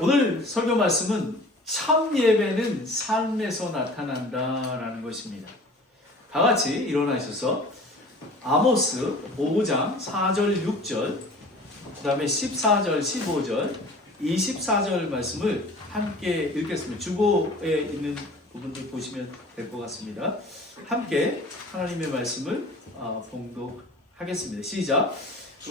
오늘 설교 말씀은 참 예배는 삶에서 나타난다라는 것입니다. 다 같이 일어나셔서 아모스 5장 4절 6절 그 다음에 14절 15절 24절 말씀을 함께 읽겠습니다. 주보에 있는 부분들 보시면 될 것 같습니다. 함께 하나님의 말씀을 봉독하겠습니다. 시작.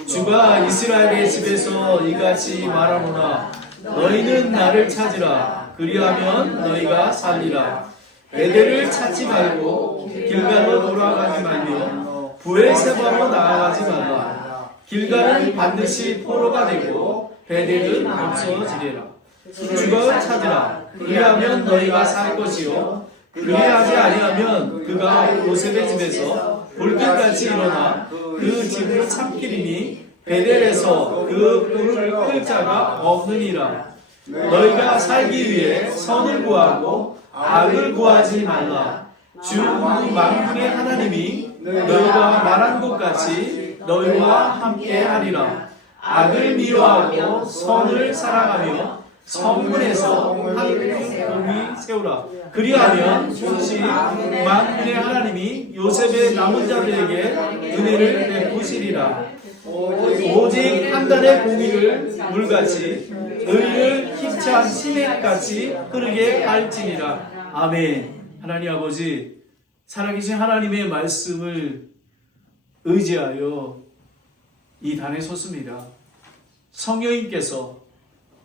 주가 이스라엘의 집에서 이같이 말하노라. 너희는 나를 찾으라. 그리하면 너희가 살리라. 베델을 찾지 말고 길갈로 돌아가지 말며 브엘세바로 나아가지 말라. 길갈은 반드시 포로가 되고 베델은 없어지리라. 주가 찾으라. 그리하면 너희가 살 것이요 그리하지 아니하면 그가 요셉의 집에서 불길같이 일어나 그 집을 삼키리니 베델에서 그 뿔을 끌 자가 없느니라. 너희가 살기 위해 선을 구하고 악을 구하지 말라. 주 만군의 하나님이 너희가 말한 것 같이 너희와 함께 하리라. 악을 미워하고 선을 사랑하며 성문에서 한국이 세우라. 그리하면 오직 만군의 하나님이 요셉의 남은 자들에게 은혜를 베푸시리라. 오직 판단의 공의를 물같이 의를 힘찬 시냇같이 흐르게 할지니라. 아멘. 하나님 아버지, 살아계신 하나님의 말씀을 의지하여 이 단에 섰습니다. 성령님께서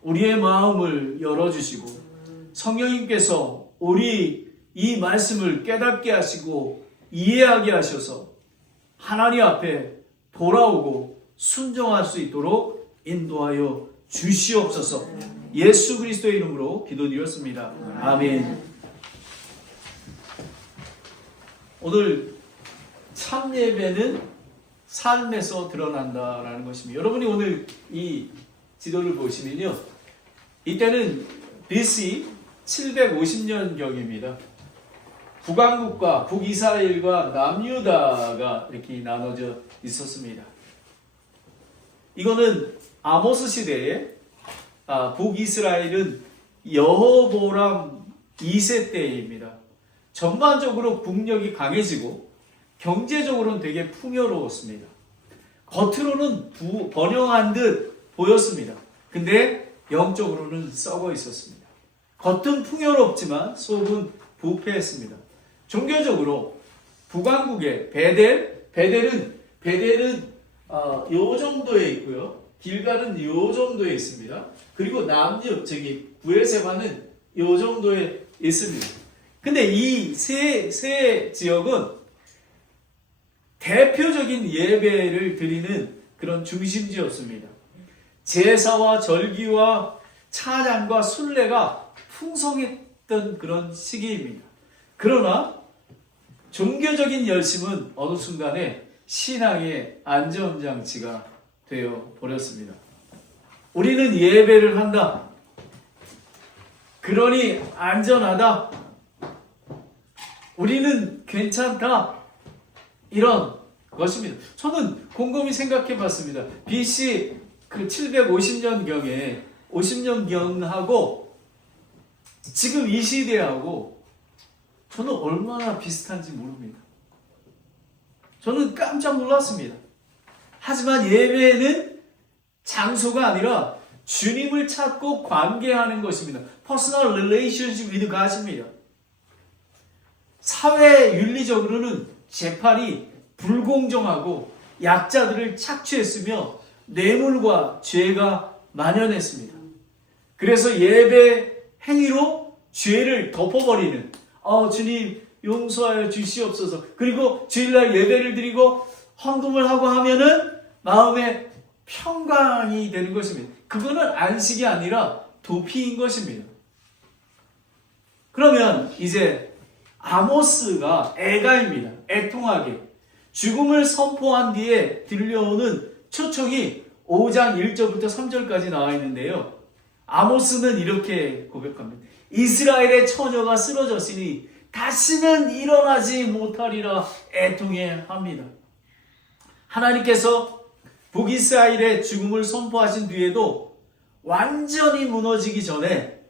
우리의 마음을 열어주시고 성령님께서 우리 이 말씀을 깨닫게 하시고 이해하게 하셔서 하나님 앞에 돌아오고 순종할 수 있도록 인도하여 주시옵소서. 예수 그리스도의 이름으로 기도드렸습니다. 아멘. 오늘 참 예배는 삶에서 드러난다라는 것입니다. 여러분이 오늘 이 지도를 보시면요, 이때는 BC 750년경입니다. 북왕국과 북이스라엘과 남유다가 이렇게 나눠져 있었습니다. 이거는 아모스 시대에 북이스라엘은 여호보람 2세 때입니다. 전반적으로 국력이 강해지고 경제적으로는 되게 풍요로웠습니다. 겉으로는 번영한 듯 보였습니다. 근데 영적으로는 썩어 있었습니다. 겉은 풍요롭지만 속은 부패했습니다. 종교적으로 북왕국의 베델은 요 정도에 있고요. 길갈은 요 정도에 있습니다. 그리고 남유, 브엘세바는 요 정도에 있습니다. 근데 이 세 지역은 대표적인 예배를 드리는 그런 중심지였습니다. 제사와 절기와 찬양과 순례가 풍성했던 그런 시기입니다. 그러나 종교적인 열심은 어느 순간에 신앙의 안전장치가 되어 버렸습니다. 우리는 예배를 한다. 그러니 안전하다. 우리는 괜찮다. 이런 것입니다. 저는 곰곰이 생각해 봤습니다. BC 750년경에 50년경하고 지금 이 시대하고 저는 얼마나 비슷한지 모릅니다. 저는 깜짝 놀랐습니다. 하지만 예배는 장소가 아니라 주님을 찾고 관계하는 것입니다. Personal relationship with God입니다. 사회 윤리적으로는 재판이 불공정하고 약자들을 착취했으며 뇌물과 죄가 만연했습니다. 그래서 예배 행위로 죄를 덮어버리는 주님 용서하여 주시옵소서. 그리고 주일날 예배를 드리고 헌금을 하고 하면은 마음에 평강이 되는 것입니다. 그거는 안식이 아니라 도피인 것입니다. 그러면 이제 아모스가 애가입니다. 애통하게 죽음을 선포한 뒤에 들려오는 초청이 5장 1절부터 3절까지 나와 있는데요. 아모스는 이렇게 고백합니다. 이스라엘의 처녀가 쓰러졌으니 다시는 일어나지 못하리라 애통해 합니다. 하나님께서 북이스라엘의 죽음을 선포하신 뒤에도 완전히 무너지기 전에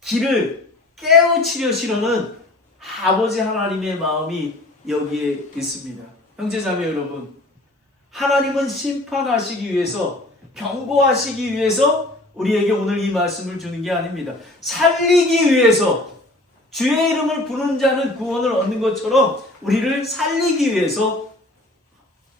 길을 깨우치려 시려는 아버지 하나님의 마음이 여기에 있습니다. 형제자매 여러분, 하나님은 심판하시기 위해서, 경고하시기 위해서 우리에게 오늘 이 말씀을 주는 게 아닙니다. 살리기 위해서, 주의 이름을 부르는 자는 구원을 얻는 것처럼 우리를 살리기 위해서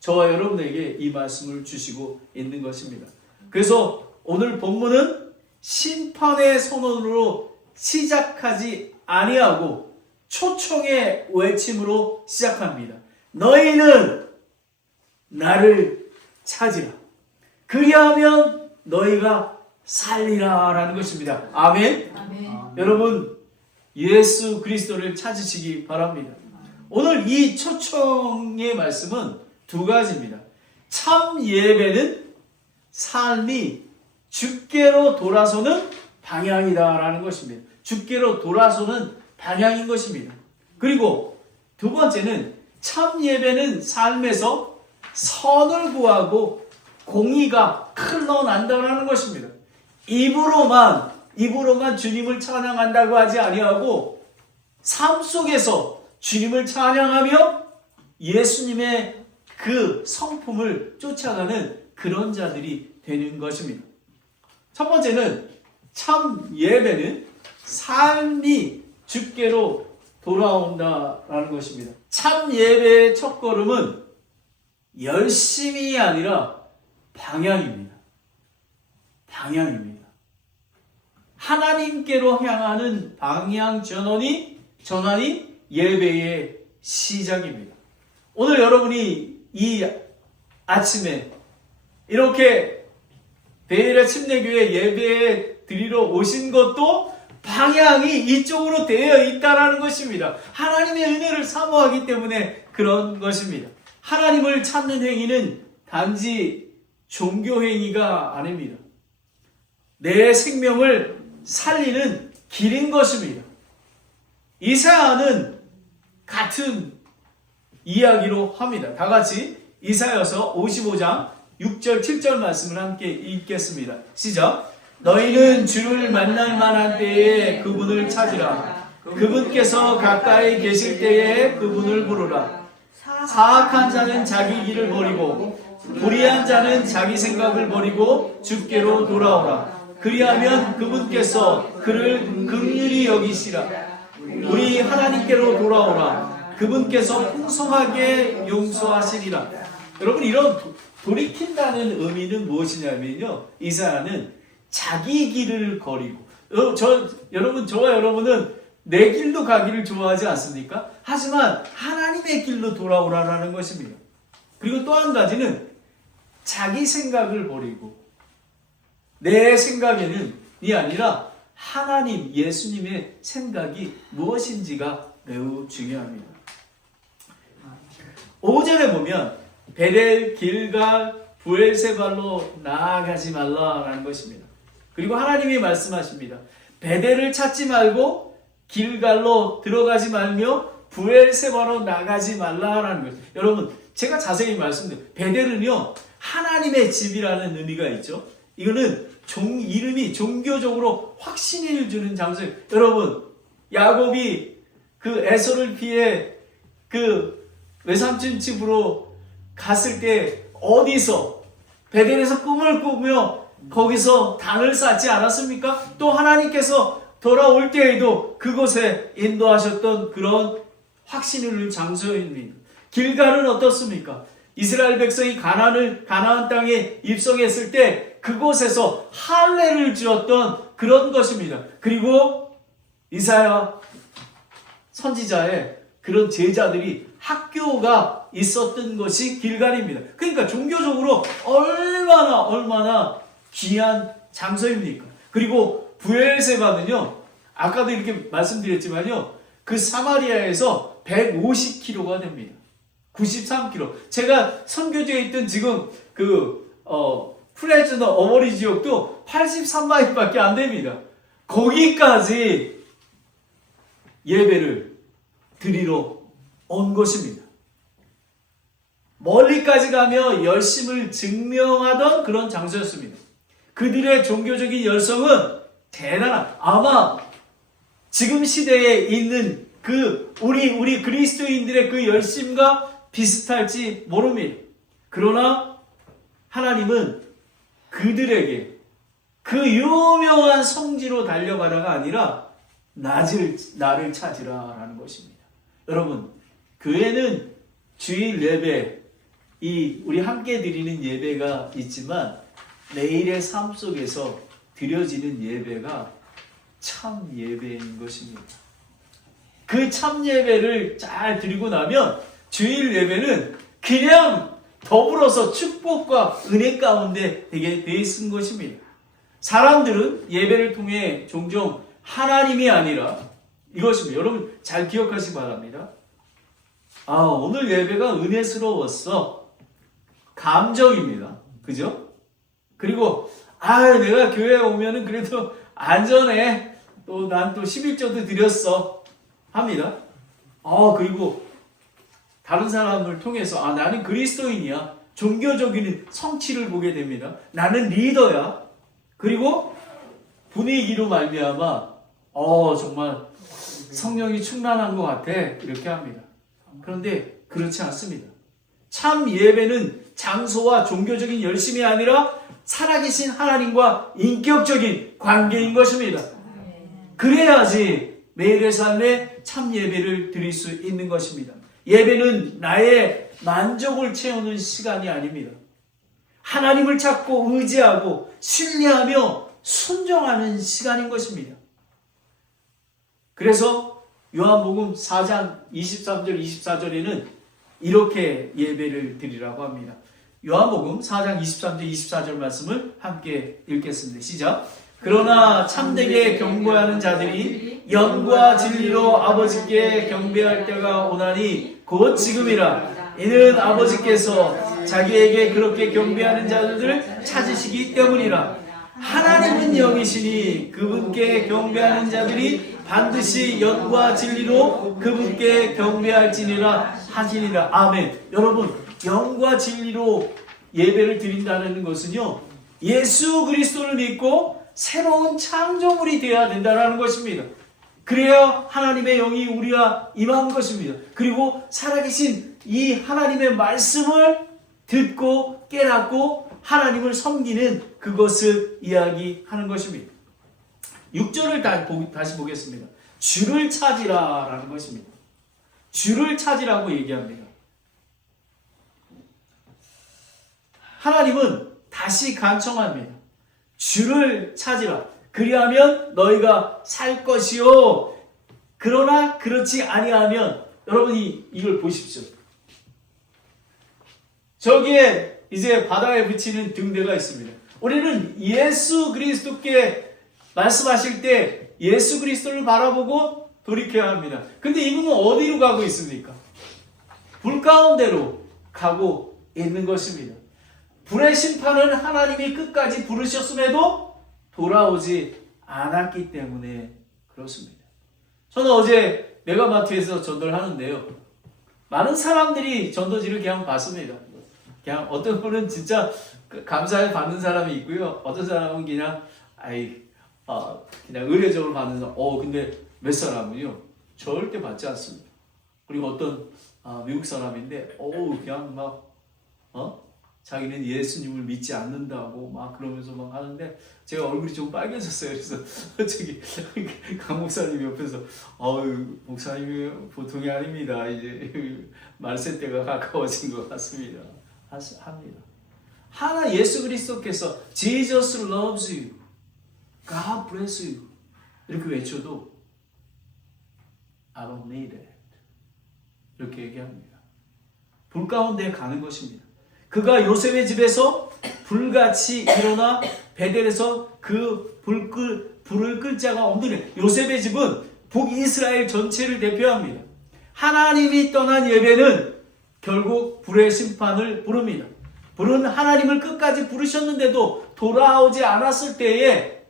저와 여러분에게 이 말씀을 주시고 있는 것입니다. 그래서 오늘 본문은 심판의 선언으로 시작하지 아니하고 초청의 외침으로 시작합니다. 너희는 나를 찾으라. 그리하면 너희가 살리라 라는 것입니다. 아멘. 여러분, 예수 그리스도를 찾으시기 바랍니다. 오늘 이 초청의 말씀은 두 가지입니다. 참 예배는 삶이 주께로 돌아서는 방향이다 라는 것입니다. 주께로 돌아서는 방향인 것입니다. 그리고 두 번째는 참 예배는 삶에서 선을 구하고 공의가 흘러난다라는 것입니다. 입으로만 주님을 찬양한다고 하지 아니하고 삶 속에서 주님을 찬양하며 예수님의 그 성품을 쫓아가는 그런 자들이 되는 것입니다. 첫 번째는 참 예배는 삶이 주께로 돌아온다라는 것입니다. 참 예배의 첫걸음은 열심이 아니라 방향입니다. 방향입니다. 하나님께로 향하는 방향 전환이 예배의 시작입니다. 오늘 여러분이 이 아침에 이렇게 베일의 침례교회 예배에 드리러 오신 것도 방향이 이쪽으로 되어 있다라는 것입니다. 하나님의 은혜를 사모하기 때문에 그런 것입니다. 하나님을 찾는 행위는 단지 종교 행위가 아닙니다. 내 생명을 살리는 길인 것입니다. 이사야는 같은 이야기로 합니다. 다 같이 이사야서 55장 6절 7절 말씀을 함께 읽겠습니다. 시작. 너희는 주를 만날 만한 때에 그분을 찾으라. 그분께서 가까이 계실 때에 그분을 부르라. 사악한 자는 자기 길을 버리고 불의한 자는 자기 생각을 버리고 주께로 돌아오라. 그리하면 그분께서 그를 긍휼히 여기시라. 우리 하나님께로 돌아오라. 그분께서 풍성하게 용서하시리라. 여러분, 이런 돌이킨다는 의미는 무엇이냐면요, 이사야는 자기 길을 거리고, 저와 여러분은 내 길로 가기를 좋아하지 않습니까? 하지만 하나님의 길로 돌아오라라는 것입니다. 그리고 또 한 가지는 자기 생각을 버리고 내 생각에는 이 아니라 하나님, 예수님의 생각이 무엇인지가 매우 중요합니다. 5절에 보면 베델, 길갈, 부엘세발로 나아가지 말라라는 것입니다. 그리고 하나님이 말씀하십니다. 베델을 찾지 말고 길갈로 들어가지 말며 부엘세바로 나가지 말라라는 거예요. 여러분, 제가 자세히 말씀드려요. 베델은요, 하나님의 집이라는 의미가 있죠. 이거는 이름이 종교적으로 확신을 주는 장소예요. 여러분, 야곱이 그 에서를 피해 그 외삼촌 집으로 갔을 때 어디서 베델에서 꿈을 꾸며 거기서 단을 쌓지 않았습니까? 또 하나님께서 돌아올 때에도 그곳에 인도하셨던 그런 확신을 주는 장소입니다. 길갈은 어떻습니까? 이스라엘 백성이 가나안 땅에 입성했을 때 그곳에서 할례를 지었던 그런 것입니다. 그리고 이사야 선지자의 그런 제자들이 학교가 있었던 것이 길갈입니다. 그러니까 종교적으로 얼마나 귀한 장소입니까? 그리고 부엘세바는요, 아까도 이렇게 말씀드렸지만요, 그 사마리아에서 150km가 됩니다. 93km. 제가 선교지에 있던 지금 프레즈너 어머니 지역도 83마일밖에 안 됩니다. 거기까지 예배를 드리러 온 것입니다. 멀리까지 가며 열심을 증명하던 그런 장소였습니다. 그들의 종교적인 열성은 대단한, 아마 지금 시대에 있는 우리 그리스도인들의 그 열심과 비슷할지 모릅니다. 그러나 하나님은 그들에게 그 유명한 성지로 달려가라가 아니라 나를 찾으라라는 것입니다. 여러분, 교회는 주일 예배, 우리 함께 드리는 예배가 있지만 매일의 삶 속에서 드려지는 예배가 참 예배인 것입니다. 그 참 예배를 잘 드리고 나면 주일 예배는 그냥 더불어서 축복과 은혜 가운데 되게 돼 있는 것입니다. 사람들은 예배를 통해 종종 하나님이 아니라 이것입니다. 여러분 잘 기억하시기 바랍니다. 오늘 예배가 은혜스러웠어. 감정입니다. 그죠? 그리고 내가 교회에 오면은 그래도 안전해. 또 난 또 11조도 드렸어. 합니다. 그리고 다른 사람을 통해서 나는 그리스도인이야. 종교적인 성취를 보게 됩니다. 나는 리더야. 그리고 분위기로 말미암아 정말 성령이 충만한 것 같아. 이렇게 합니다. 그런데 그렇지 않습니다. 참 예배는 장소와 종교적인 열심이 아니라 살아계신 하나님과 인격적인 관계인 것입니다. 그래야지 매일의 삶에 참 예배를 드릴 수 있는 것입니다. 예배는 나의 만족을 채우는 시간이 아닙니다. 하나님을 찾고 의지하고 신뢰하며 순종하는 시간인 것입니다. 그래서 요한복음 4장 23절 24절에는 이렇게 예배를 드리라고 합니다. 요한복음 4장 23절 24절 말씀을 함께 읽겠습니다. 시작. 그러나 참되게 경배하는 자들이 영과 진리로 아버지께 경배할 때가 오나니 곧 지금이라. 이는 아버지께서 자기에게 그렇게 경배하는 자들을 찾으시기 때문이라. 하나님은 영이시니 그분께 경배하는 자들이 반드시 영과 진리로 그분께 경배할지니라 하시니라. 아멘. 여러분, 영과 진리로 예배를 드린다는 것은요, 예수 그리스도를 믿고 새로운 창조물이 되어야 된다는 것입니다. 그래야 하나님의 영이 우리와 임한 것입니다. 그리고 살아계신 이 하나님의 말씀을 듣고 깨닫고 하나님을 섬기는 그것을 이야기하는 것입니다. 6절을 다시 보겠습니다. 주를 찾으라 라는 것입니다. 주를 찾으라고 얘기합니다. 하나님은 다시 간청합니다. 주를 찾으라. 그리하면 너희가 살 것이요. 그러나 그렇지 아니하면, 여러분이 이걸 보십시오. 저기에 이제 바다에 붙이는 등대가 있습니다. 우리는 예수 그리스도께 말씀하실 때 예수 그리스도를 바라보고 돌이켜야 합니다. 근데 이분은 어디로 가고 있습니까? 불 가운데로 가고 있는 것입니다. 불의 심판은 하나님이 끝까지 부르셨음에도 돌아오지 않았기 때문에 그렇습니다. 저는 어제 메가마트에서 전도를 하는데요. 많은 사람들이 전도지를 그냥 봤습니다. 그냥 어떤 분은 진짜 감사에 받는 사람이 있고요. 어떤 사람은 그냥 그냥 의례적으로 받는 사람. 근데 몇 사람은요 절대 받지 않습니다. 그리고 어떤 미국 사람인데 그냥 막 자기는 예수님을 믿지 않는다고 막 그러면서 막 하는데 제가 얼굴이 좀 빨개졌어요. 그래서 저기 강 목사님 옆에서 목사님이 보통이 아닙니다. 이제 말세 때가 가까워진 것 같습니다. 합니다. 예수 그리스도께서 Jesus loves you, God bless you 이렇게 외쳐도 I don't need it 이렇게 얘기합니다. 불 가운데 가는 것입니다. 그가 요셉의 집에서 불같이 일어나 베델에서 그 불을 끌 자가 없느니. 요셉의 집은 북이스라엘 전체를 대표합니다. 하나님이 떠난 예배는 결국 불의 심판을 부릅니다. 불은 하나님을 끝까지 부르셨는데도 돌아오지 않았을 때에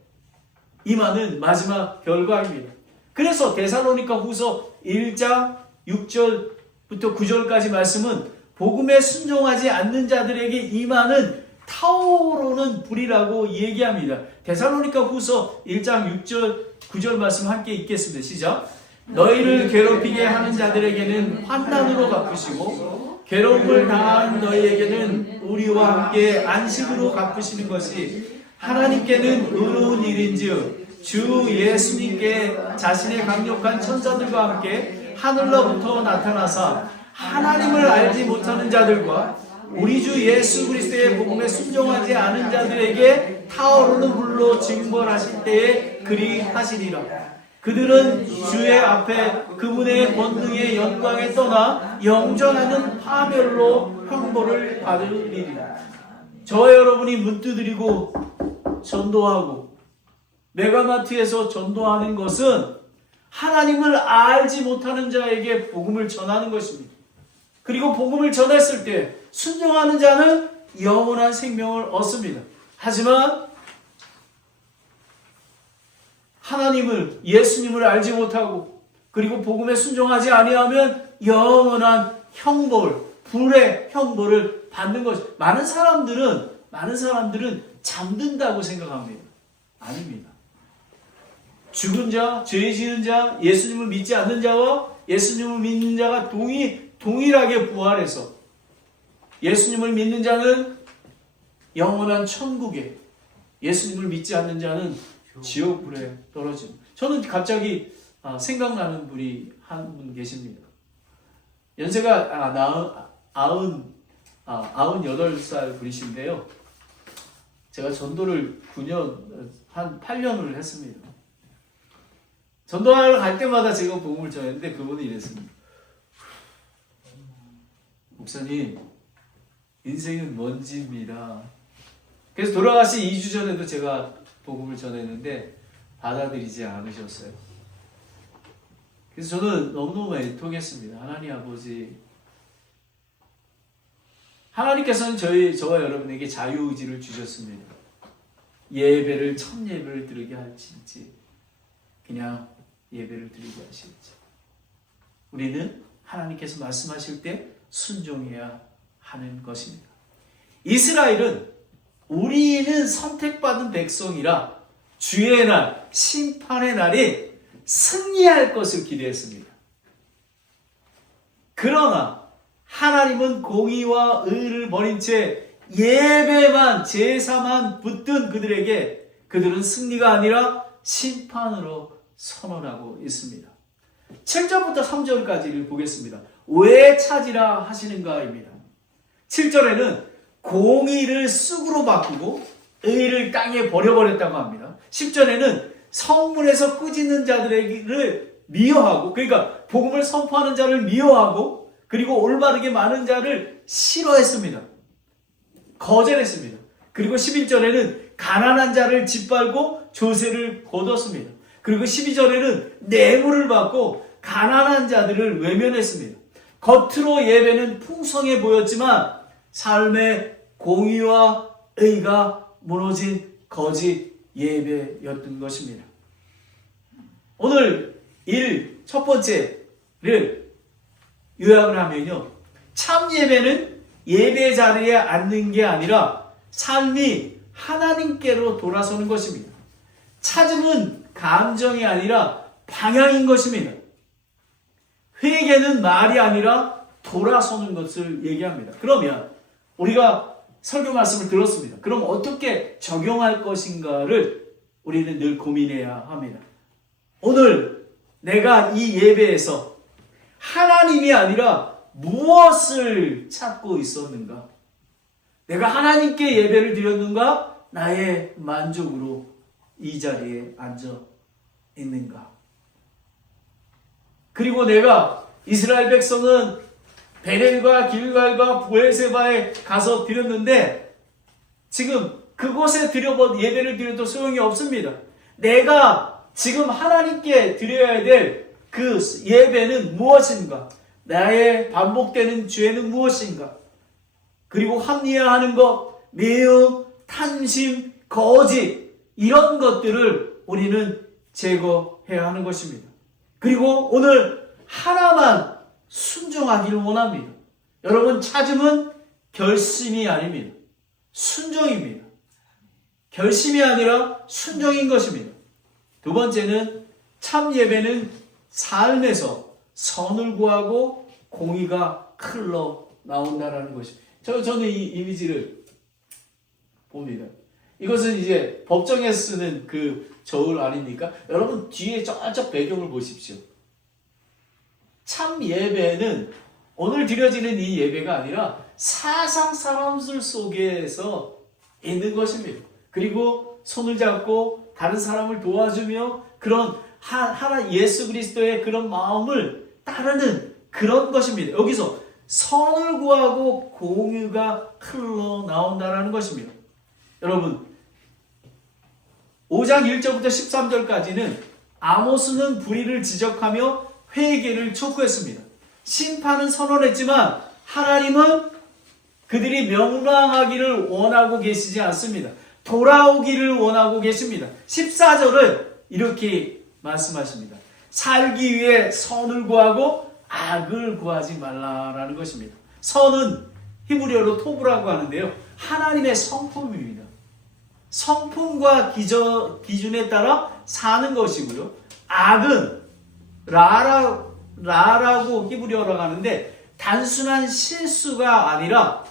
임하는 마지막 결과입니다. 그래서 데살로니가 후서 1장 6절부터 9절까지 말씀은 복음에 순종하지 않는 자들에게 임하는 타오르는 불이라고 얘기합니다. 데살로니가 후서 1장 6절 9절 말씀 함께 읽겠습니다. 시작. 너희를 괴롭히게 하는 자들에게는 환난으로 갚으시고 괴로움을 당한 너희에게는 우리와 함께 안식으로 갚으시는 것이 하나님께는 의로운 일인즉 주 예수님께 자신의 강력한 천사들과 함께 하늘로부터 나타나사 하나님을 알지 못하는 자들과 우리 주 예수 그리스도의 복음에 순종하지 않은 자들에게 타오르는 불로 징벌하실 때에 그리 하시리라. 그들은 주의 앞에 그분의 권능의 영광에 떠나 영전하는 파멸로 형벌을 받으리라. 저와 여러분이 문두드리고 전도하고 메가마트에서 전도하는 것은 하나님을 알지 못하는 자에게 복음을 전하는 것입니다. 그리고 복음을 전했을 때 순종하는 자는 영원한 생명을 얻습니다. 하지만 하나님을, 예수님을 알지 못하고 그리고 복음에 순종하지 아니하면 영원한 형벌, 불의 형벌을 받는 것. 많은 사람들은 잠든다고 생각합니다. 아닙니다. 죽은 자, 죄 지은 자, 예수님을 믿지 않는 자와 예수님을 믿는 자가 동일하게 부활해서 예수님을 믿는 자는 영원한 천국에, 예수님을 믿지 않는 자는 지옥불에 떨어집니다. 저는 갑자기 생각나는 분이 한 분 계십니다. 연세가 98살 분이신데요. 제가 전도를 한 8년을 했습니다. 전도하러 갈 때마다 제가 복음을 전했는데 그분이 이랬습니다. 목사님, 인생은 먼지입니다. 그래서 돌아가신 2주 전에도 제가 복음을 전했는데 받아들이지 않으셨어요. 그래서 저는 너무너무 애통했습니다. 하나님 아버지, 하나님께서는 저와 여러분에게 자유의지를 주셨습니다. 예배를 첫 예배를 드리게 할지 그냥 예배를 드리게 하실지, 우리는 하나님께서 말씀하실 때 순종해야 하는 것입니다. 이스라엘은 우리는 선택받은 백성이라 주의 날, 심판의 날에 승리할 것을 기대했습니다. 그러나 하나님은 공의와 의를 버린 채 예배만, 제사만 붙든 그들은 승리가 아니라 심판으로 선언하고 있습니다. 7절부터 3절까지를 보겠습니다. 왜 찾으라 하시는가입니다. 7절에는 공의를 쑥으로 바꾸고 의를 땅에 버려버렸다고 합니다. 10절에는 성문에서 꾸짖는 자들을 미워하고, 그러니까 복음을 선포하는 자를 미워하고 그리고 올바르게 많은 자를 싫어했습니다. 거절했습니다. 그리고 11절에는 가난한 자를 짓밟고 조세를 거뒀습니다. 그리고 12절에는 뇌물을 받고 가난한 자들을 외면했습니다. 겉으로 예배는 풍성해 보였지만 삶의 공의와 의가 무너진 거짓 예배였던 것입니다. 오늘 첫 번째를 요약을 하면요, 참 예배는 예배 자리에 앉는 게 아니라 삶이 하나님께로 돌아서는 것입니다. 찾음은 감정이 아니라 방향인 것입니다. 회개는 말이 아니라 돌아서는 것을 얘기합니다. 그러면 우리가 설교 말씀을 들었습니다. 그럼 어떻게 적용할 것인가를 우리는 늘 고민해야 합니다. 오늘 내가 이 예배에서 하나님이 아니라 무엇을 찾고 있었는가? 내가 하나님께 예배를 드렸는가? 나의 만족으로 이 자리에 앉아 있는가? 그리고 내가 이스라엘 백성은 베델과 길갈과 브엘세바에 가서 드렸는데 지금 그곳에 예배를 드려도 소용이 없습니다. 내가 지금 하나님께 드려야 될 그 예배는 무엇인가? 나의 반복되는 죄는 무엇인가? 그리고 합리화하는 것, 매움, 탐심, 거짓, 이런 것들을 우리는 제거해야 하는 것입니다. 그리고 오늘 하나만 순종하기를 원합니다. 여러분, 찾음은 결심이 아닙니다. 순종입니다. 결심이 아니라 순종인 것입니다. 두 번째는 참 예배는 삶에서 선을 구하고 공의가 흘러나온다라는 것입니다. 저는 이 이미지를 봅니다. 이것은 이제 법정에 쓰는 그 저울 아닙니까? 여러분 뒤에 저쪽 배경을 보십시오. 참 예배는 오늘 드려지는 이 예배가 아니라 사상 사람들 속에서 있는 것입니다. 그리고 손을 잡고 다른 사람을 도와주며 그런 하나 예수 그리스도의 그런 마음을 따르는 그런 것입니다. 여기서 선을 구하고 공의가 흘러나온다는 것입니다. 여러분 5장 1절부터 13절까지는 아모스는 불의를 지적하며 회개를 촉구했습니다. 심판은 선언했지만 하나님은 그들이 명랑하기를 원하고 계시지 않습니다. 돌아오기를 원하고 계십니다. 14절은 이렇게 말씀하십니다. 살기 위해 선을 구하고 악을 구하지 말라라는 것입니다. 선은 히브리어로 토브라고 하는데요. 하나님의 성품입니다. 성품과 기준에 따라 사는 것이고요. 악은 라라고 히브리어로 하는데 단순한 실수가 아니라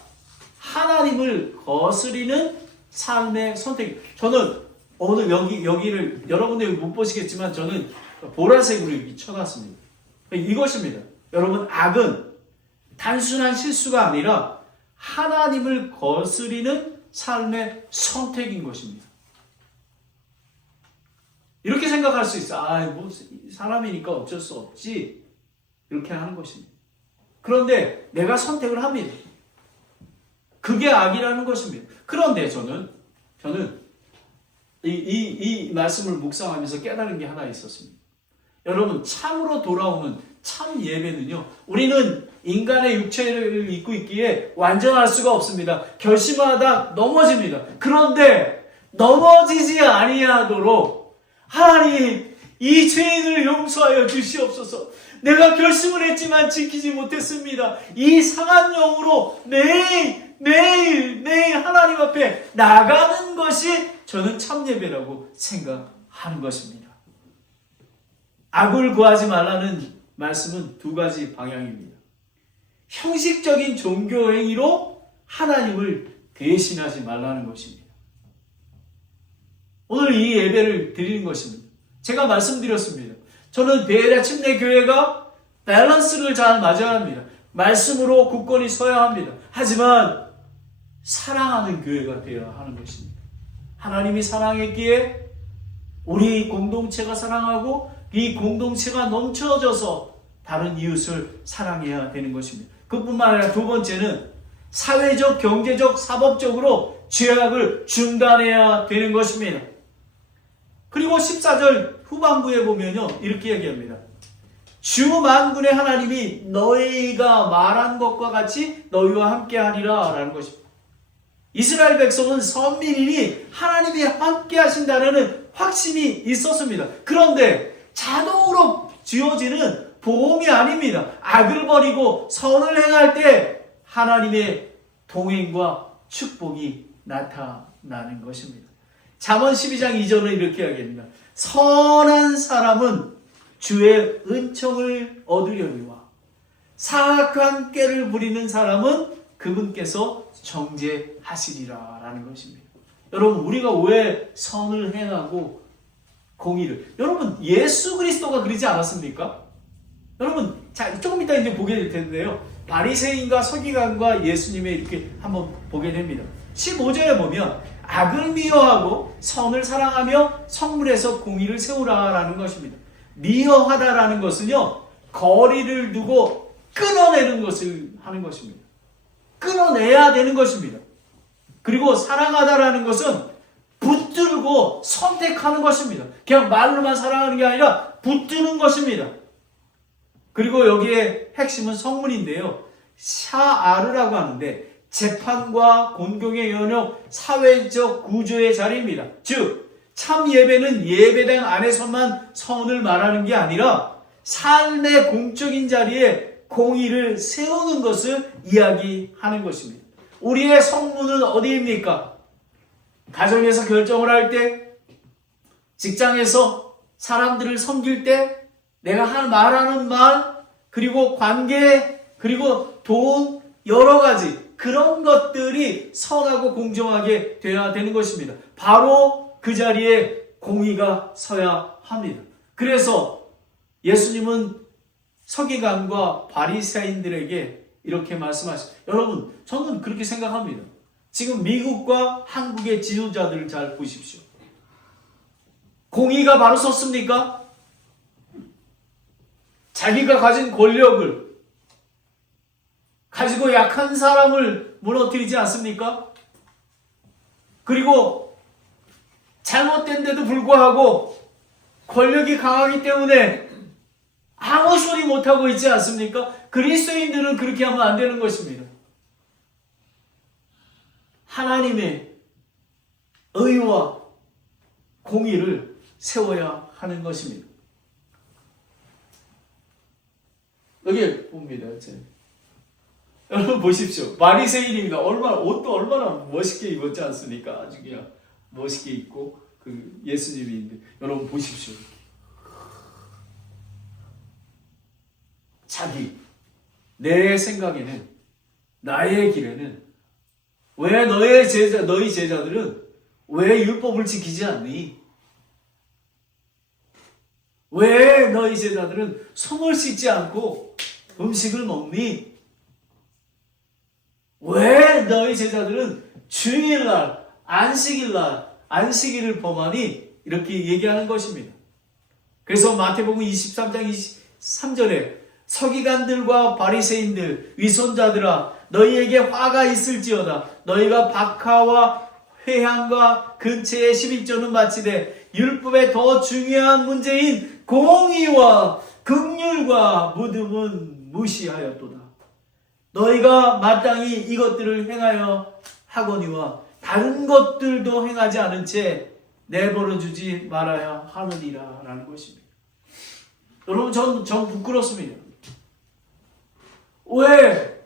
하나님을 거스리는 삶의 선택. 저는 오늘 여기를 여러분들이 못 보시겠지만 저는 보라색으로 이렇게 쳐놨습니다. 이것입니다. 여러분 악은 단순한 실수가 아니라 하나님을 거스리는 삶의 선택인 것입니다. 이렇게 생각할 수 있어. 뭐 사람이니까 어쩔 수 없지. 이렇게 하는 것입니다. 그런데 내가 선택을 합니다. 그게 악이라는 것입니다. 그런데 저는 이 말씀을 묵상하면서 깨달은 게 하나 있었습니다. 여러분 참으로 돌아오는 참 예배는요. 우리는 인간의 육체를 입고 있기에 완전할 수가 없습니다. 결심하다 넘어집니다. 그런데 넘어지지 아니하도록 하나님 이 죄인을 용서하여 주시옵소서. 내가 결심을 했지만 지키지 못했습니다. 이 상한 영으로 매일 하나님 앞에 나가는 것이 저는 참 예배라고 생각하는 것입니다. 악을 구하지 말라는 말씀은 두 가지 방향입니다. 형식적인 종교 행위로 하나님을 대신하지 말라는 것입니다. 오늘 이 예배를 드리는 것입니다. 제가 말씀드렸습니다. 저는 베레아 침례교회가 밸런스를 잘 맞아야 합니다. 말씀으로 굳건히 서야 합니다. 하지만 사랑하는 교회가 되어야 하는 것입니다. 하나님이 사랑했기에 우리 공동체가 사랑하고 이 공동체가 넘쳐져서 다른 이웃을 사랑해야 되는 것입니다. 그뿐만 아니라 두 번째는 사회적, 경제적, 사법적으로 죄악을 중단해야 되는 것입니다. 그리고 14절 후반부에 보면요. 이렇게 얘기합니다. 주 만군의 하나님이 너희가 말한 것과 같이 너희와 함께 하리라 라는 것입니다. 이스라엘 백성은 선민이니 하나님이 함께 하신다는 확신이 있었습니다. 그런데 자동으로 지어지는 보험이 아닙니다. 악을 버리고 선을 행할 때 하나님의 동행과 축복이 나타나는 것입니다. 잠언 12장 2절은 이렇게 이야기합니다. 선한 사람은 주의 은총을 얻으려니와 사악한 꾀를 부리는 사람은 그분께서 정죄하시리라 라는 것입니다. 여러분 우리가 왜 선을 행하고 공의를 여러분 예수 그리스도가 그러지 않았습니까? 여러분 자 조금 이따 이제 보게 될 텐데요. 바리새인과 서기관과 예수님의 이렇게 한번 보게 됩니다. 15절에 보면 악을 미워하고 선을 사랑하며 성물에서 공의를 세우라라는 것입니다. 미워하다라는 것은요. 거리를 두고 끊어내는 것을 하는 것입니다. 끊어내야 되는 것입니다. 그리고 사랑하다라는 것은 붙들고 선택하는 것입니다. 그냥 말로만 사랑하는 게 아니라 붙드는 것입니다. 그리고 여기에 핵심은 성문인데요. 샤아르라고 하는데 재판과 공경의 영역, 사회적 구조의 자리입니다. 즉 참 예배는 예배당 안에서만 선을 말하는 게 아니라 삶의 공적인 자리에 공의를 세우는 것을 이야기하는 것입니다. 우리의 성문은 어디입니까? 가정에서 결정을 할 때, 직장에서 사람들을 섬길 때, 내가 말하는 말, 그리고 관계, 그리고 돈, 여러 가지 그런 것들이 선하고 공정하게 되어야 되는 것입니다. 바로 그 자리에 공의가 서야 합니다. 그래서 예수님은 서기관과 바리새인들에게 이렇게 말씀하셨어요. 여러분, 저는 그렇게 생각합니다. 지금 미국과 한국의 지도자들을 잘 보십시오. 공의가 바로 섰습니까? 자기가 가진 권력을 가지고 약한 사람을 무너뜨리지 않습니까? 그리고 잘못된데도 불구하고 권력이 강하기 때문에 아무 소리 못하고 있지 않습니까? 그리스도인들은 그렇게 하면 안 되는 것입니다. 하나님의 의와 공의를 세워야 하는 것입니다. 여기 봅니다. 여러분 보십시오. 바리새인입니다. 옷도 얼마나 멋있게 입었지 않습니까? 아주 그냥 멋있게 입고 그 예수님인데 여러분 보십시오. 내 생각에는, 나의 길에는 왜 너희 제자들은 왜 율법을 지키지 않니? 왜 너희 제자들은 손을 씻지 않고 음식을 먹니? 왜 너희 제자들은 주일날, 안식일을 범하니? 이렇게 얘기하는 것입니다. 그래서 마태복음 23장 23절에 서기관들과 바리새인들, 위선자들아, 너희에게 화가 있을지어다. 너희가 박하와 회향과 근처에 11조는 바치되 율법의 더 중요한 문제인 공의와 긍휼과 믿음은 무시하였도다. 너희가 마땅히 이것들을 행하여 하거니와 다른 것들도 행하지 않은 채 내버려 주지 말아야 하느니라 라는 것입니다. 여러분, 전 부끄럽습니다. 왜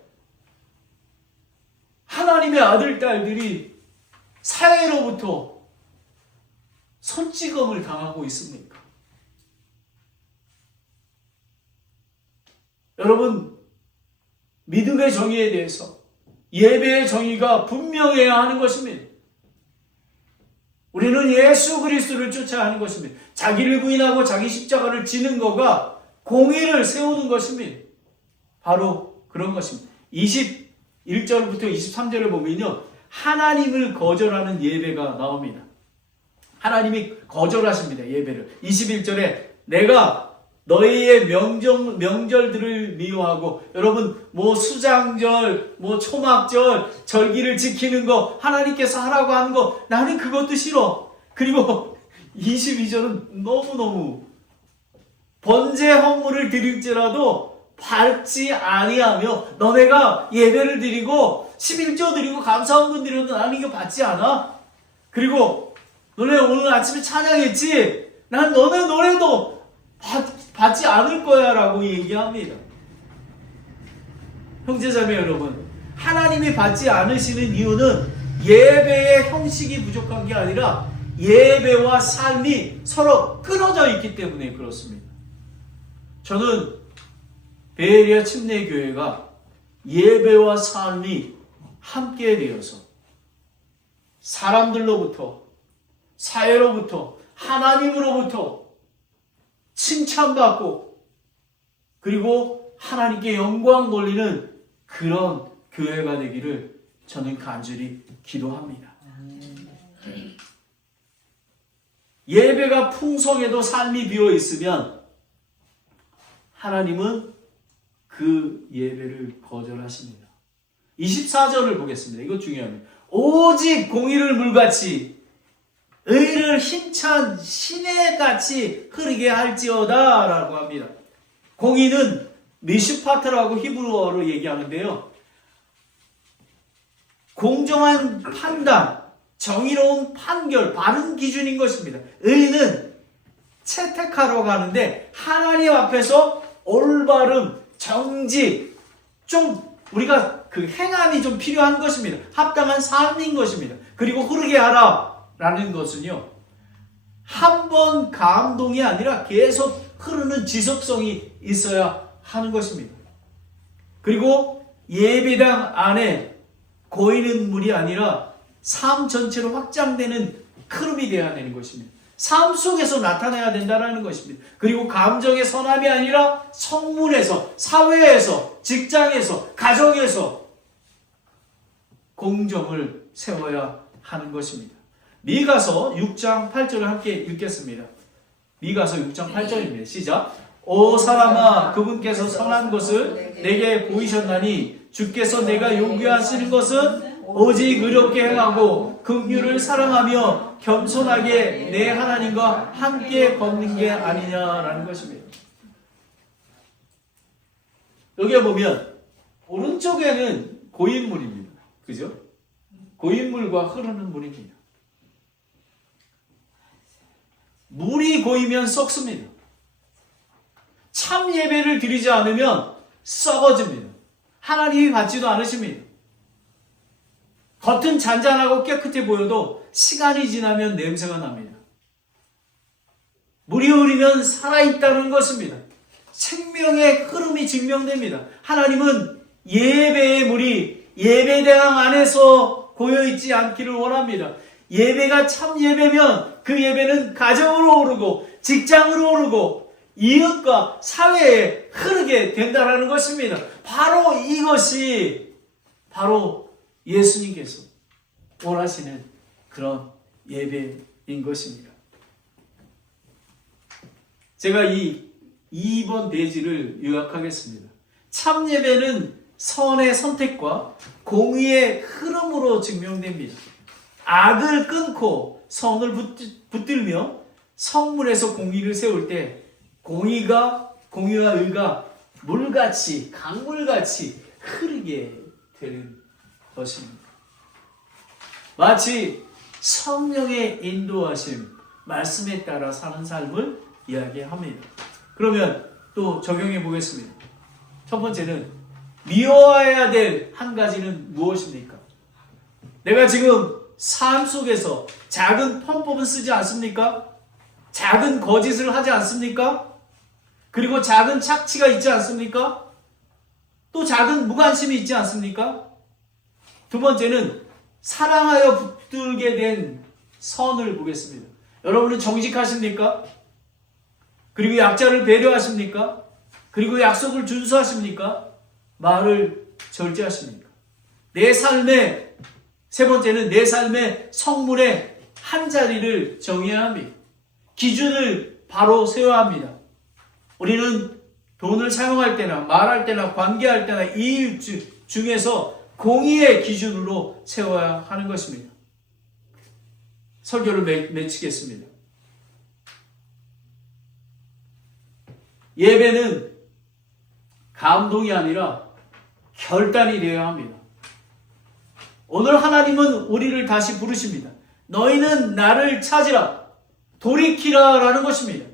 하나님의 아들, 딸들이 사회로부터 손찌검을 당하고 있습니까? 여러분, 믿음의 정의에 대해서 예배의 정의가 분명해야 하는 것입니다. 우리는 예수 그리스도를 쫓아야 하는 것입니다. 자기를 부인하고 자기 십자가를 지는 거가 공의를 세우는 것입니다. 바로 그런 것입니다. 21절부터 23절을 보면요, 하나님을 거절하는 예배가 나옵니다. 하나님이 거절하십니다. 예배를. 21절에 내가 너희의 명절들을 미워하고, 여러분 수장절, 초막절, 절기를 지키는 거, 하나님께서 하라고 하는 거, 나는 그것도 싫어. 그리고 22절은 너무너무 번제 헌물을 드릴지라도 받지 아니하며, 너네가 예배를 드리고 11조 드리고 감사헌금 드려도 나는 이거 받지 않아. 그리고 너네 오늘 아침에 찬양했지? 난 너네 노래도 받지 않을 거야 라고 얘기합니다. 형제자매 여러분, 하나님이 받지 않으시는 이유는 예배의 형식이 부족한 게 아니라 예배와 삶이 서로 끊어져 있기 때문에 그렇습니다. 저는 베에리아 침례교회가 예배와 삶이 함께 되어서 사람들로부터, 사회로부터, 하나님으로부터 칭찬받고, 그리고 하나님께 영광 돌리는 그런 교회가 되기를 저는 간절히 기도합니다. 예배가 풍성해도 삶이 비어 있으면 하나님은 그 예배를 거절하십니다. 24절을 보겠습니다. 이거 중요합니다. 오직 공의를 물같이 의를 힘찬 시내같이 흐르게 할지어다 라고 합니다. 공의는 미슈파트라고 히브리어로 얘기하는데요, 공정한 판단, 정의로운 판결, 바른 기준인 것입니다. 의는 채택하라고 하는데 하나님 앞에서 올바름, 정직, 좀 우리가 그 행함이 좀 필요한 것입니다. 합당한 삶인 것입니다. 그리고 흐르게 하라라는 것은요, 한 번 감동이 아니라 계속 흐르는 지속성이 있어야 하는 것입니다. 그리고 예배당 안에 고이는 물이 아니라 삶 전체로 확장되는 흐름이 되어야 되는 것입니다. 삶 속에서 나타나야 된다는 것입니다. 그리고 감정의 선함이 아니라 성문에서, 사회에서, 직장에서, 가정에서 공정을 세워야 하는 것입니다. 미가서 6장 8절을 함께 읽겠습니다. 미가서 6장 8절입니다. 시작. 오 사람아, 그분께서 선한 것을 내게 보이셨나니 주께서 내가 요구하시는 것은 오직 의롭게 행하고 긍휼을 사랑하며 겸손하게 내 하나님과 함께 걷는 게 아니냐라는 것입니다. 여기에 보면 오른쪽에는 고인물입니다. 그죠? 고인물과 흐르는 물입니다. 물이 고이면 썩습니다. 참 예배를 드리지 않으면 썩어집니다. 하나님이 받지도 않으십니다. 겉은 잔잔하고 깨끗해 보여도 시간이 지나면 냄새가 납니다. 물이 흐르면 살아있다는 것입니다. 생명의 흐름이 증명됩니다. 하나님은 예배의 물이 예배당 안에서 고여있지 않기를 원합니다. 예배가 참 예배면 그 예배는 가정으로 오르고 직장으로 오르고 이웃과 사회에 흐르게 된다는 것입니다. 바로 이것이 바로 예수님께서 원하시는 그런 예배인 것입니다. 제가 이 2번 대지를 요약하겠습니다. 참 예배는 선의 선택과 공의의 흐름으로 증명됩니다. 악을 끊고 선을 붙들며 성문에서 공의를 세울 때 공의와 의가 물같이 강물같이 흐르게 되는 것입니다. 마치 성령의 인도하심, 말씀에 따라 사는 삶을 이야기합니다. 그러면 또 적용해 보겠습니다. 첫 번째는 미워해야 될 한 가지는 무엇입니까? 내가 지금 삶 속에서 작은 편법은 쓰지 않습니까? 작은 거짓을 하지 않습니까? 그리고 작은 착취가 있지 않습니까? 또 작은 무관심이 있지 않습니까? 두 번째는 사랑하여 붙들게 된 선을 보겠습니다. 여러분은 정직하십니까? 그리고 약자를 배려하십니까? 그리고 약속을 준수하십니까? 말을 절제하십니까? 내 삶의 세 번째는 내 삶의 성물의 한 자리를 정해야 합니다. 기준을 바로 세워야 합니다. 우리는 돈을 사용할 때나 말할 때나 관계할 때나 이 일 중에서 공의의 기준으로 세워야 하는 것입니다. 설교를 마치겠습니다. 예배는 감동이 아니라 결단이 되어야 합니다. 오늘 하나님은 우리를 다시 부르십니다. 너희는 나를 찾으라, 돌이키라 라는 것입니다.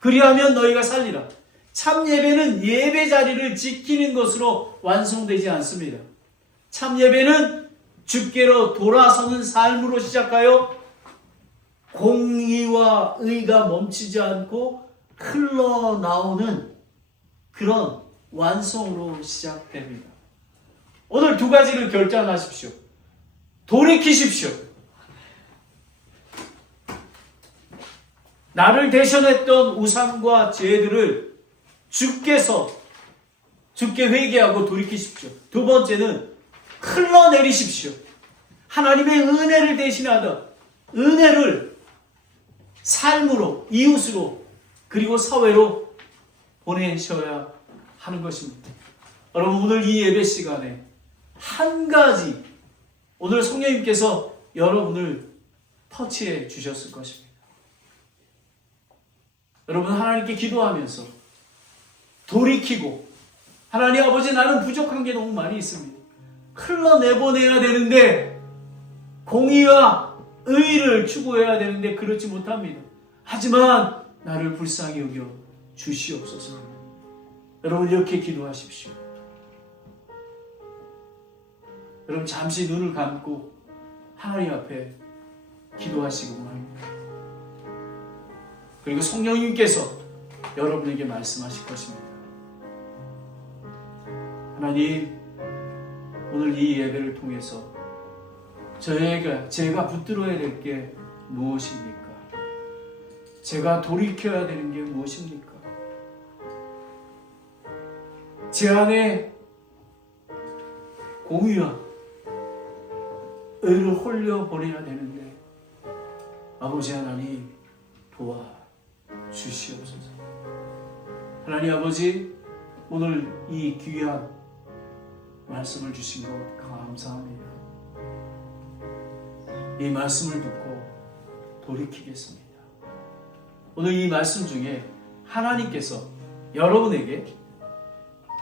그리하면 너희가 살리라. 참 예배는 예배 자리를 지키는 것으로 완성되지 않습니다. 참 예배는 주께로 돌아서는 삶으로 시작하여 공의와 의가 멈추지 않고 흘러나오는 그런 완성으로 시작됩니다. 오늘 두 가지를 결단하십시오. 돌이키십시오. 나를 대신했던 우상과 죄들을 주께 회개하고 돌이키십시오. 두 번째는 흘러내리십시오. 하나님의 은혜를 대신하다 은혜를 삶으로, 이웃으로, 그리고 사회로 보내셔야 하는 것입니다. 여러분, 오늘 이 예배 시간에 한 가지 오늘 성령님께서 여러분을 터치해 주셨을 것입니다. 여러분, 하나님께 기도하면서 돌이키고, 하나님 아버지, 나는 부족한 게 너무 많이 있습니다. 흘러내보내야 되는데, 공의와 의를 추구해야 되는데 그렇지 못합니다. 하지만 나를 불쌍히 여겨 주시옵소서. 여러분, 이렇게 기도하십시오. 여러분 잠시 눈을 감고 하나님 앞에 기도하시고 합니다. 그리고 성령님께서 여러분에게 말씀하실 것입니다. 하나님, 오늘 이 예배를 통해서 제가 붙들어야 될 게 무엇입니까? 제가 돌이켜야 되는 게 무엇입니까? 제 안에 공의와 의를 홀려보내야 되는데 아버지 하나님 도와주시옵소서. 하나님 아버지, 오늘 이 귀한 말씀을 주신 것 감사합니다. 이 말씀을 듣고 돌이키겠습니다. 오늘 이 말씀 중에 하나님께서 여러분에게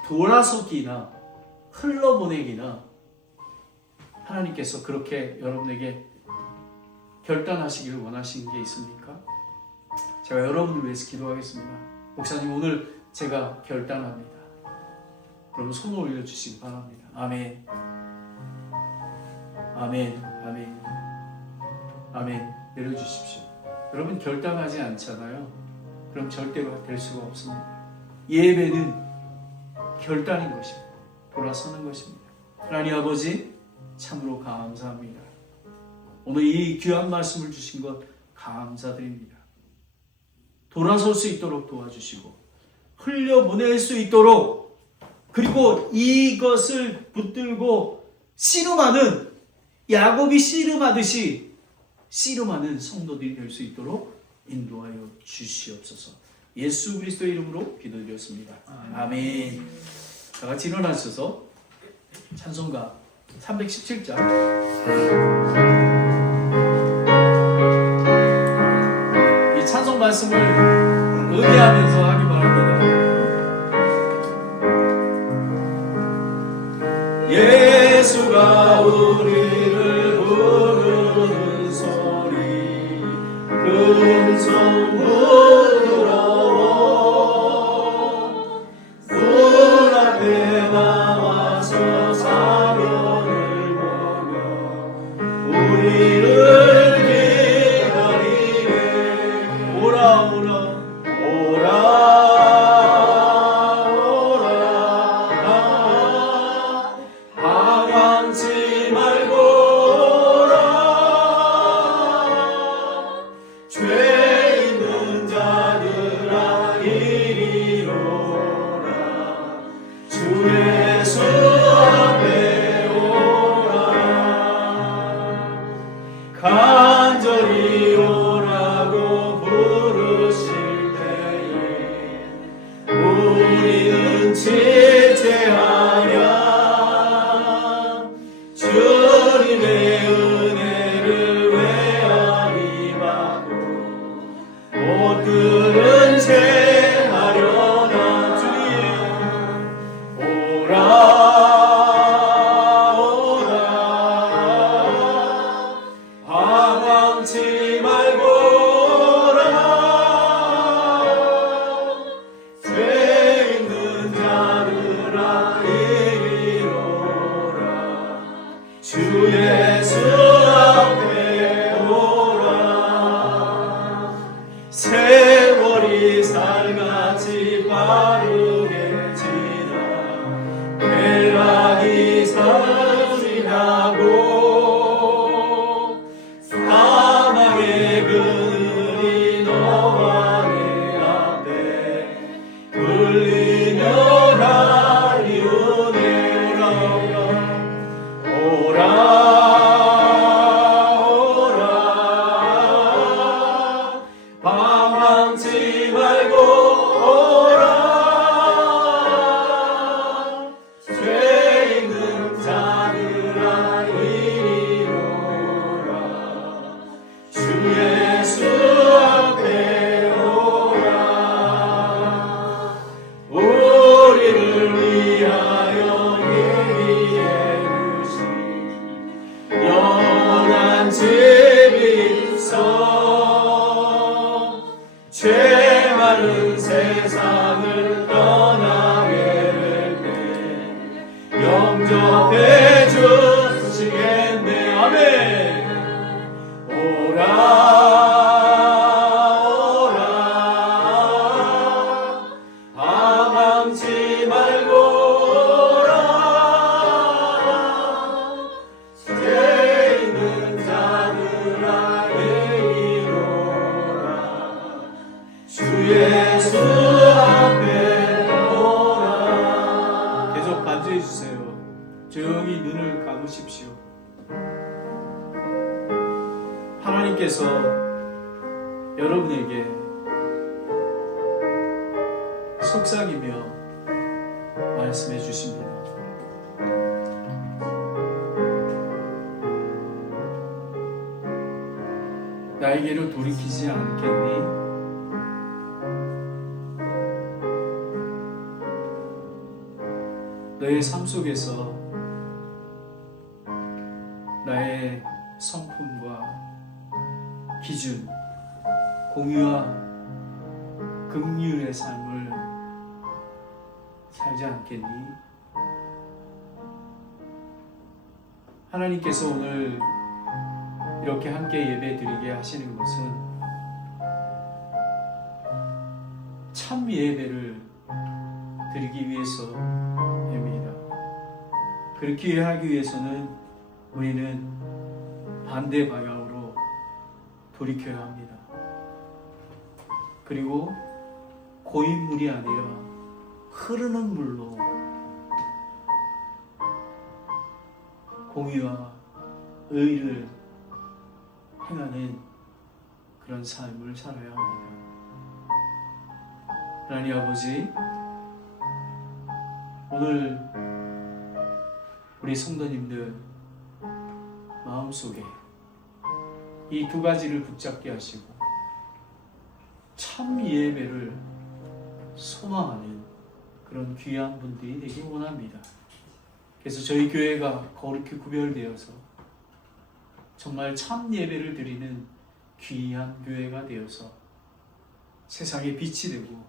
돌아서기나 흘러보내기나 하나님께서 그렇게 여러분에게 결단하시기를 원하시는 게 있습니까? 제가 여러분을 위해서 기도하겠습니다. 목사님, 오늘 제가 결단합니다. 그럼 손을 올려주시기 바랍니다. 아멘. 아멘. 아멘. 아멘. 내려주십시오. 여러분 결단하지 않잖아요. 그럼 절대로 될 수가 없습니다. 예배는 결단인 것입니다. 돌아서는 것입니다. 하나님 아버지, 참으로 감사합니다. 오늘 이 귀한 말씀을 주신 것 감사드립니다. 돌아설 수 있도록 도와주시고 흘려보낼 수 있도록, 그리고 이것을 붙들고 씨름하는, 야곱이 씨름하듯이 씨름하는 성도들이 될 수 있도록 인도하여 주시옵소서. 예수 그리스도의 이름으로 기도드렸습니다. 아멘. 다 같이 일어나셔서 찬송가 317장 이 찬송 말씀을 의미하면서 하기 바랍니다. 예수가 우리를 부르는 소리 음성 간절히 오라고 부르실 때에 우리는 지체하랴. 주님의 은혜를 외아리 받고 옷들은 채하려나. 주님 오라 세월이 살같이 빠르게 지나 쾌락이 사라지나고 사망의 그늘이 너와 내 앞에 불리며 달리우네. 오라 방황치 말고 오라. 죄 있는 자들아 이리 오라. 주 예수 앞에 오라. 우리를 위하여 예비해 주신 영원한 집이 있어 죄 많은 세상을 떠나게 될 때 영접해 주 하나님께서 여러분에게 속삭이며 말씀해 주십니다. 나에게로 돌이키지 않겠니? 너의 삶 속에서 나의 성품과 기준, 공유와 긍휼의 삶을 살지 않겠니? 하나님께서 오늘 이렇게 함께 예배 드리게 하시는 것은 참 예배를 드리기 위해서입니다. 그렇게 하기 위해서는 우리는 반대 방향으로 돌이켜야 합니다. 그리고 고인물이 아니라 흐르는 물로 공의와 의를 행하는 그런 삶을 살아야 합니다. 하나님 아버지, 오늘 우리 성도님들 마음속에 이 두 가지를 붙잡게 하시고 참 예배를 소망하는 그런 귀한 분들이 되길 원합니다. 그래서 저희 교회가 거룩히 구별되어서 정말 참 예배를 드리는 귀한 교회가 되어서 세상에 빛이 되고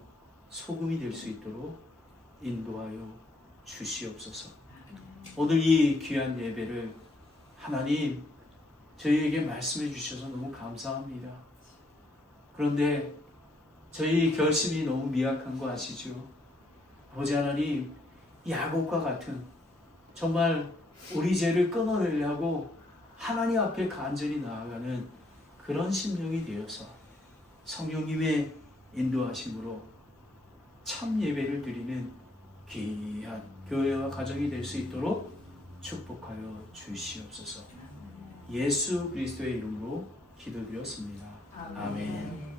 소금이 될 수 있도록 인도하여 주시옵소서. 오늘 이 귀한 예배를 하나님 저희에게 말씀해 주셔서 너무 감사합니다. 그런데 저희 결심이 너무 미약한 거 아시죠? 아버지 하나님, 야곱과 같은 정말 우리 죄를 끊어내려고 하나님 앞에 간절히 나아가는 그런 심령이 되어서 성령님의 인도하심으로 참 예배를 드리는 귀한 교회와 가정이 될 수 있도록 축복하여 주시옵소서. 예수 그리스도의 이름으로 기도드렸습니다. 아멘.